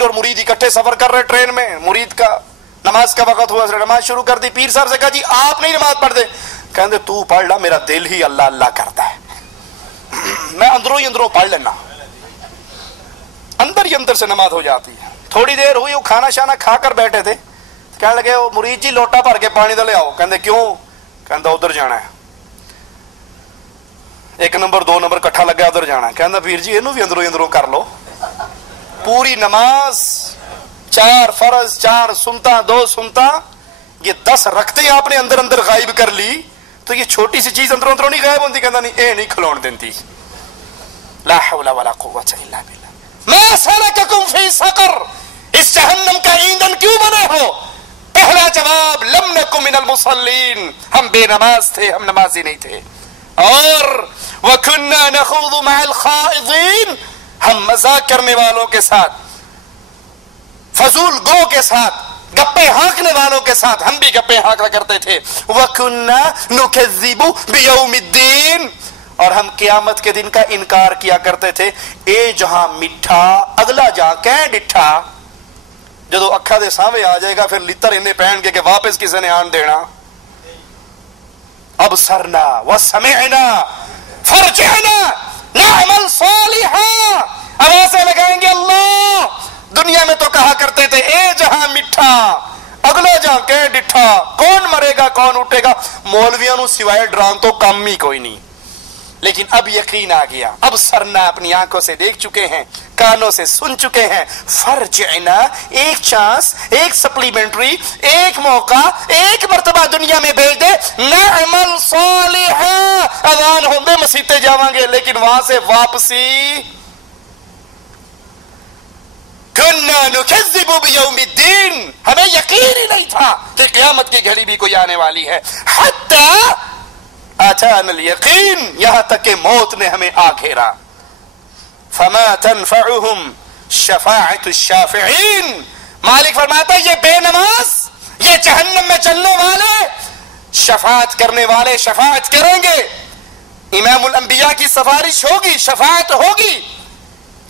पीर और मुरीद इकट्ठे सफर कर रहे ट्रेन में, मुरीद का नमाज का वक्त हुआ, नमाज शुरू कर दी। पीर साहब से कहा जी आप नहीं नमाज पढ़ते, कहते तू पढ़ ला, मेरा दिल ही अल्लाह अल्लाह करता है, मैं अंदरों ही अंदरों पढ़ लेना। अंदर ही अंदर से नमाज हो जाती है। थोड़ी देर हुई, वो खाना शाना खाकर बैठे थे, कहने लगे वो मुरीद जी लोटा भर के पानी तो ले आओ। कहते क्यों? कहता उधर जाना है, 1 नंबर 2 नंबर इकट्ठा लगा उधर जाना। कहता पीर जी इनू भी अंदरों ही अंदरों कर लो। पूरी नमाज 4 फर्ज 4 सुनता 2 सुनता, ये 10 रखते आपने अंदर अंदर गायब कर ली, तो ये छोटी सी चीज अंदरों अंदरों नहीं गायब होती। कहता नहीं ए नहीं खिलौन देती। ला हौला वला कुव्वता इल्ला बिल्लाह। मा सलककुम फी सकर, इस जहन्नम का ईंधन क्यों बने हो? पहला जवाब लम नकुम मिनल मुसल्लीन, हम बेनमाज थे, हम नमाजी नहीं थे। और वकुन्ना नखूदु मअल खाइदीन, हम मजाक करने वालों के साथ, फजूल गो के साथ, गप्पे हाँकने वालों के साथ हम भी गप्पे हाँका करते थे। वकुन्ना नुकज़्ज़िबु बियौमिद्दीन, और हम क़यामत के दिन का इनकार किया करते थे। ए जहां मिठा अगला जहां कै डिठा, जो अखा दे सामने आ जाएगा फिर लितर इन्हें पहन के वापस किसी ने आन देना। अब सरना व समेना फरजना नअमल सालिहा, आवाज़ें लगाएंगे अल्लाह। दुनिया में तो कहा करते थे ए जहां मिठा अगला जहां कह डिठा, कौन मरेगा कौन उठेगा। मौलवियों को सिवाय डरान तो काम ही कोई नहीं। लेकिन अब यकीन आ गया, अब सरना अपनी आंखों से देख चुके हैं, कानों से सुन चुके हैं। फरजना, एक चांस, एक सप्लीमेंट्री, एक मौका, एक मर्तबा दुनिया में भेज दे। नअमल सालिहा, अजान होंदे मसीते जावांगे, लेकिन वहां से वापसी कुन्ना नुकज़्ज़िबु बियौमिद्दीन, हमें यकीन ही नहीं था कि क़यामत की घड़ी भी कोई आने वाली है। हत्ता अतानल यकीन, यहां तक कि मौत ने हमें आ घेरा। फमा तनफउहुम शफाअतुश शाफिईन, मालिक फरमाता ये बेनमाज, ये जहन्नम में चलने वाले, शफाअत करने वाले शफाअत करेंगे। इमामुल अंबिया की सिफारिश होगी, शफाअत होगी।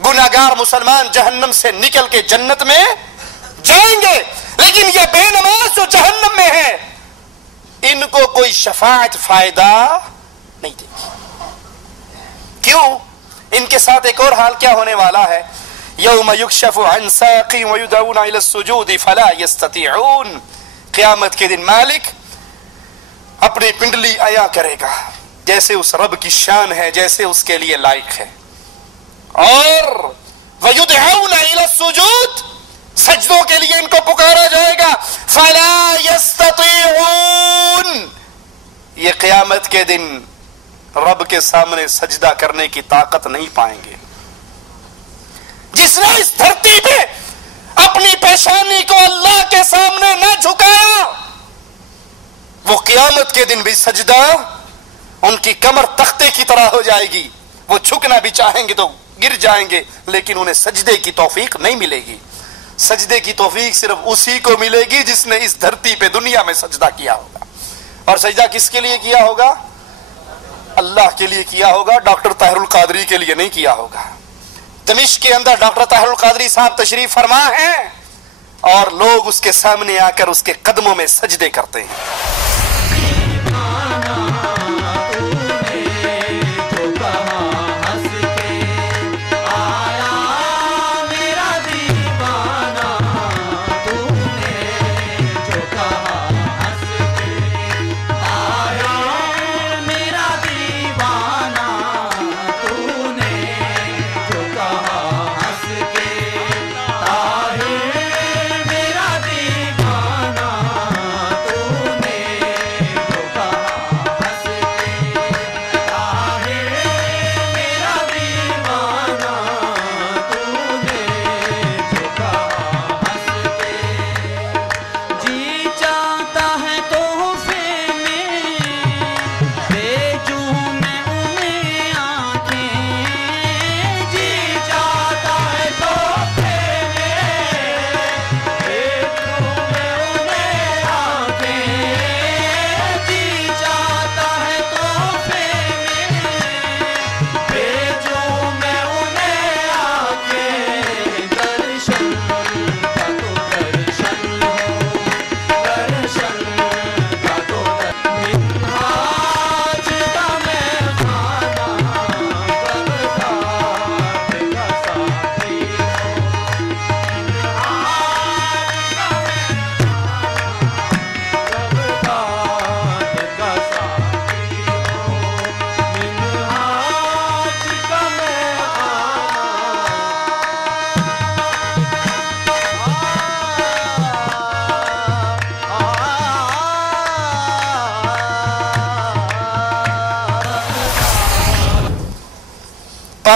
गुनाहगार मुसलमान जहन्नम से निकल के जन्नत में जाएंगे। लेकिन ये बेनमाज जो जहन्नम में है, इनको कोई शफाअत फायदा नहीं देगी। क्यों? इनके साथ एक और हाल क्या होने वाला है। यौम युक्शफु अन साक़िन व युदऊना इला सुजूद फला यस्ततीऊन, क़यामत के दिन मालिक अपनी पिंडली आया करेगा, जैसे उस रब की शान है, जैसे उसके लिए लायक है। और वयुदऊना इला सुजूद, सजदों के लिए इनको पुकारा जाएगा। फला यस्ततीऊन, ये क़यामत के दिन रब के सामने सजदा करने की ताकत नहीं पाएंगे। जिसने इस धरती पे अपनी पेशानी को अल्लाह के सामने न झुकाया, वो क़यामत के दिन भी सजदा, उनकी कमर तख्ते की तरह हो जाएगी। वो झुकना भी चाहेंगे तो गिर जाएंगे, लेकिन उन्हें सजदे की तौफीक नहीं मिलेगी। सजदे की तौफीक सिर्फ उसी को मिलेगी जिसने इस धरती पे दुनिया में सजदा किया होगा। और सजदा किसके लिए किया होगा? अल्लाह के लिए किया होगा, डॉक्टर ताहिरुल कादरी के लिए नहीं किया होगा। दमिश्क के अंदर डॉक्टर ताहिरुल कादरी साहब तशरीफ फरमा हैं और लोग उसके सामने आकर उसके कदमों में सजदे करते हैं।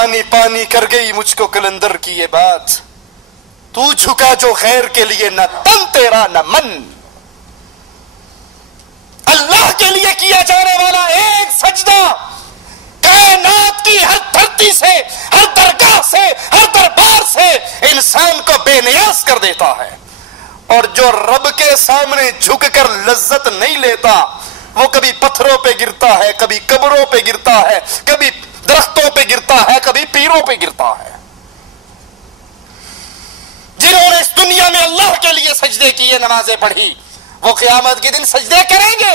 पानी पानी कर गई मुझको कलंदर की ये बात, तू झुका जो खैर के लिए, न तन तेरा न मन। अल्लाह के लिए किया जाने वाला एक सजदा कायनात की हर धरती से, हर दरगाह से, हर दरबार से इंसान को बेनियाज कर देता है। और जो रब के सामने झुककर लज्जत नहीं लेता, वो कभी पत्थरों पे गिरता है, कभी कब्रों पे गिरता है, कभी दरख्तों पे गिरता है, कभी पीरों पे गिरता है। जिन्होंने इस दुनिया में अल्लाह के लिए सजदे किए, नमाजें पढ़ी, वो क़यामत के दिन सजदे करेंगे।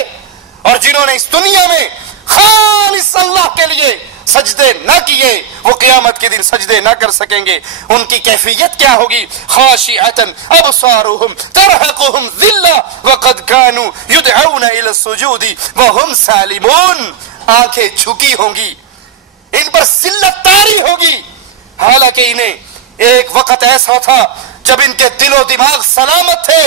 और जिन्होंने इस दुनिया में खालिस अल्लाह के लिए सजदे न किए, वो क़यामत के दिन सजदे न कर सकेंगे। उनकी कैफियत क्या होगी? खाशिअतन अबसारुहुम तरहकुहुम ज़िल्ला वक़द कानू युदअूना इला सुजूदी वहुम सालिमून। आंखें झुकी होंगी, इन पर जिल्लत तारी होगी, हालांकि इन्हें एक वक्त ऐसा था जब इनके दिलो दिमाग सलामत थे,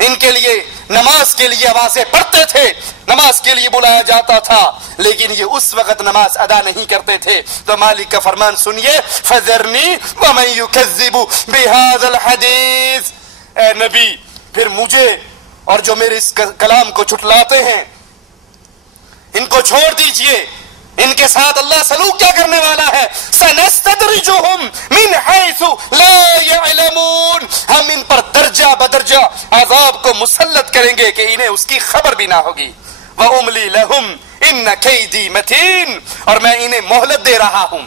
इनके लिए नमाज के लिए आवाजें पढ़ते थे, नमाज के लिए बुलाया जाता था, लेकिन ये उस वक्त नमाज अदा नहीं करते थे। तो मालिक का फरमान सुनिए, फज़रनी व मन युकज़्ज़िबु बिहाज़ल हदीस। ए नबी, फिर मुझे और जो मेरे इस कलाम को झुठलाते हैं, इनको छोड़ दीजिए। इनके साथ अल्लाह सलूक क्या करने वाला है? सनस्तदरिजुहुम मिन हैसु ला यअलमून। हम इन पर दर्जा बदर्जा अज़ाब को मुसल्लत करेंगे कि इन्हें उसकी खबर भी ना होगी। व उमली लहुम इन्न कैदी मतीन। और मैं इन्हें मोहलत दे रहा हूं।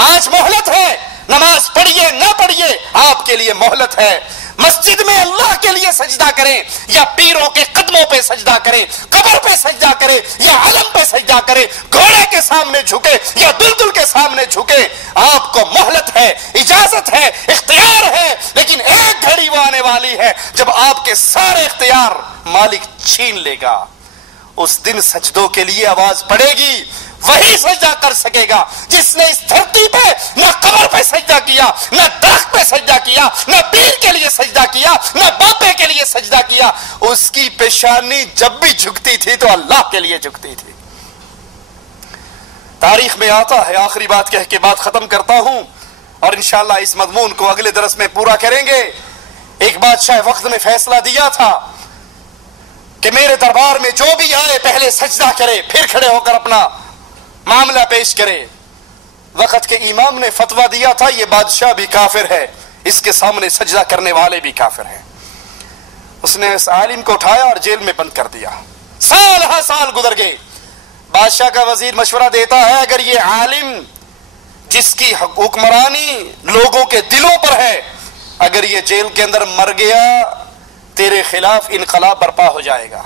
आज मोहलत है, नमाज पढ़िए ना पढ़िए, आपके लिए मोहलत है। मस्जिद में अल्लाह के लिए सजदा करें या पीरों के कदमों पे सजदा करें, कब्र पे सजदा करें या अलम पे सजदा करें, घोड़े के सामने झुके या दुल्दुल के सामने झुके, आपको मोहलत है, इजाजत है, इख्तियार है। लेकिन एक घड़ी वो आने वाली है जब आपके सारे इख्तियार मालिक छीन लेगा। उस दिन सजदों के लिए आवाज पड़ेगी, वही सजदा कर सकेगा जिसने इस धरती पे न कब्र पे सजदा किया, न दरख्त पे सजदा किया, न पीर के लिए सजदा किया, न बापे के लिए सजदा किया। उसकी पेशानी जब भी झुकती थी तो अल्लाह के लिए झुकती थी। तारीख में आता है, आखिरी बात कह के बात खत्म करता हूं और इंशाअल्लाह इस मजमून को अगले दरस में पूरा करेंगे। एक बादशाह वक्त में फैसला दिया था कि मेरे दरबार में जो भी आए पहले सजदा करे, फिर खड़े होकर अपना मामला पेश करे। वक्त के इमाम ने फतवा दिया था ये बादशाह भी काफिर है, इसके सामने सजदा करने वाले भी काफिर हैं। उसने इस आलिम को उठाया और जेल में बंद कर दिया। साल हर साल गुजर गए। बादशाह का वजीर मशवरा देता है, अगर ये आलिम जिसकी हुक्मरानी लोगों के दिलों पर है, अगर ये जेल के अंदर मर गया, तेरे खिलाफ इनकलाब बर्पा हो जाएगा।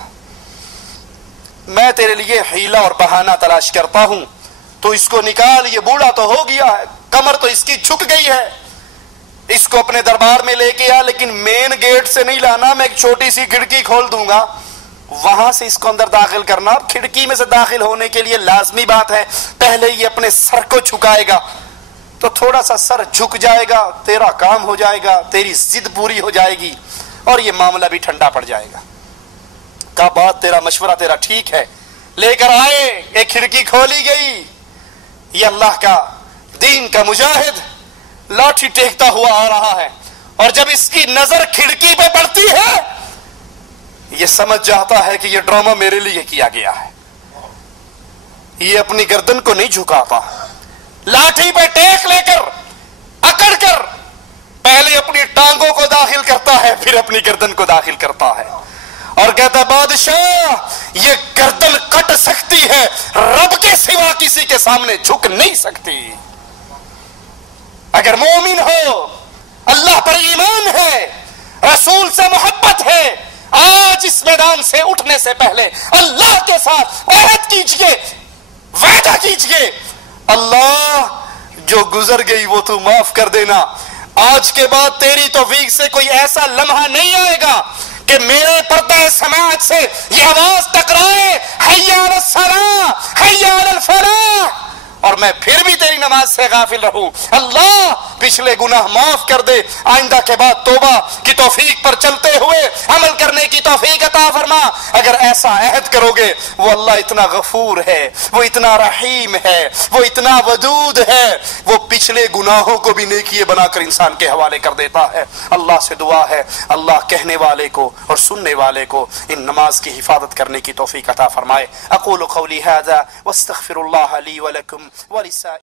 मैं तेरे लिए हीला और बहाना तलाश करता हूं, तो इसको निकाल। ये बूढ़ा तो हो गया है, कमर तो इसकी झुक गई है, इसको अपने दरबार में लेके आ, लेकिन मेन गेट से नहीं लाना, मैं एक छोटी सी खिड़की खोल दूंगा, वहां से इसको अंदर दाखिल करना। और खिड़की में से दाखिल होने के लिए लाजमी बात है पहले ये अपने सर को झुकाएगा, तो थोड़ा सा सर झुक जाएगा, तेरा काम हो जाएगा, तेरी जिद पूरी हो जाएगी और ये मामला भी ठंडा पड़ जाएगा। का बात तेरा मशवरा तेरा ठीक है। लेकर आए, एक खिड़की खोली गई, ये अल्लाह का दीन का मुजाहिद लाठी टेकता हुआ आ रहा है, और जब इसकी नजर खिड़की पे पड़ती है, ये समझ जाता है कि ये ड्रामा मेरे लिए किया गया है। ये अपनी गर्दन को नहीं झुकाता, लाठी पे टेक लेकर अकड़ कर पहले अपनी टांगों को दाखिल करता है, फिर अपनी गर्दन को दाखिल करता है और कहता है, बादशाह ये गर्दन कट सकती है, रब के सिवा किसी के सामने झुक नहीं सकती। अगर मोमिन हो, अल्लाह पर ईमान है, रसूल से मोहब्बत है, आज इस मैदान से उठने से पहले अल्लाह के साथ ओहद कीजिए, वादा कीजिए, अल्लाह जो गुजर गई वो तू माफ कर देना। आज के बाद तेरी तौफीक से कोई ऐसा लम्हा नहीं आएगा कि मेरे पर्दा समाज से ये आवाज टकराए, हय्या अलस सलाह, हय्या अलल फलाह, اور میں پھر بھی تیری نماز سے غافل رہوں، اللہ پچھلے گناہ معاف کر دے، آئندہ کے بعد توبہ کی توفیق پر چلتے ہوئے عمل کرنے کی توفیق عطا فرما۔ اگر ایسا عہد کرو گے، وہ اللہ اتنا غفور ہے، وہ اتنا رحیم ہے، وہ اتنا ودود ہے، وہ پچھلے گناہوں کو بھی نیکی بنا کر انسان کے حوالے کر دیتا ہے۔ اللہ سے دعا ہے اللہ کہنے والے کو اور سننے والے کو ان نماز کی حفاظت کرنے کی توفیق عطا فرمائے۔ اقول قولی ھذا واستغفر اللہ لی ولکم ولسائر